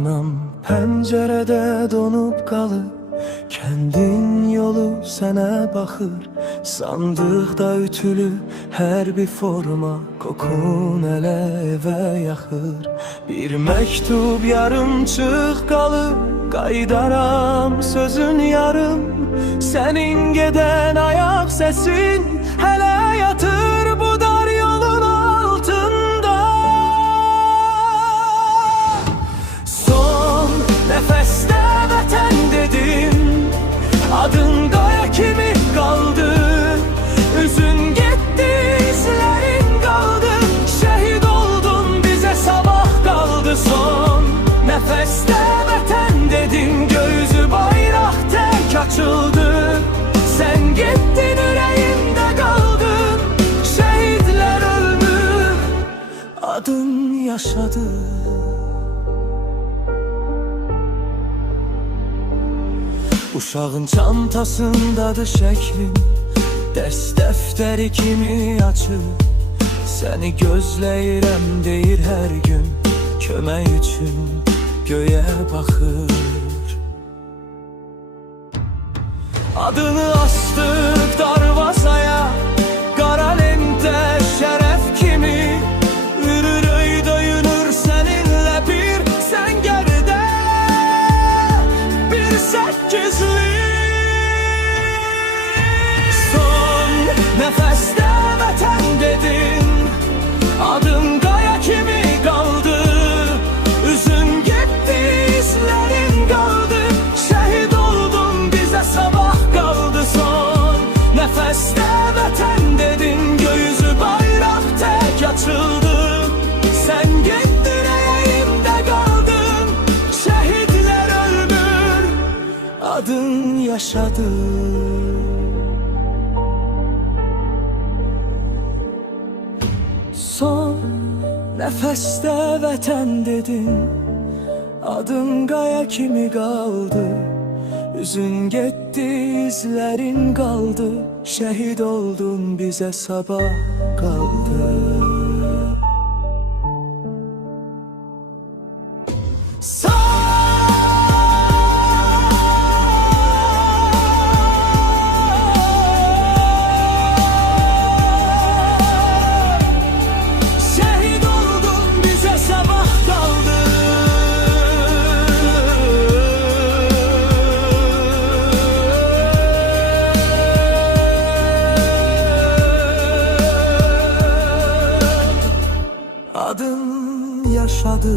Anam pencerede donup kalıp, kendin yolu sene bakır. Sandıqda ütülü her bir forma, kokun ele eve yaxır. Bir mektub yarımçıq qalıb, qaydaram sözün yarım. Senin geden ayak sesin hele yatır bu dar yolun altında. Son nefeste vətən dedim, adın qaya kimi qaldı. Üzün getdi, izlerin kaldı. Şehit oldun, bize sabah kaldı. Son nefeste vətən dedim, gözü bayraq tek açıldı. Sen gittin, yüreğimde kaldın. Şehitler öldü, adın yaşadı. Uşağın çantasındadır şeklin, ders defteri kimi açır. Seni gözləyirəm deyir her gün, kömək üçün göğe bakır. Adını astık darvazaya, qara lentə şərəf kimi. Ürüröy döyünür seninle bir səngərdə, bir səkizlik. Nefeste vətən dedin, adın qaya kimi qaldı. Üzün getdi, izlerin kaldı. Şehit oldun, bize sabah kaldı. Son nefeste vətən dedin, göğüzü bayraq tek açıldı. Sen gittin, yüreğimde kaldın. Şehitler öldür, adın yaşadı. Son nefeste vətən dedin, adın qaya kimi qaldı. Üzün getdi, izlerin kaldı. Şehit oldun, bize sabah kaldı. Adın yaşadı.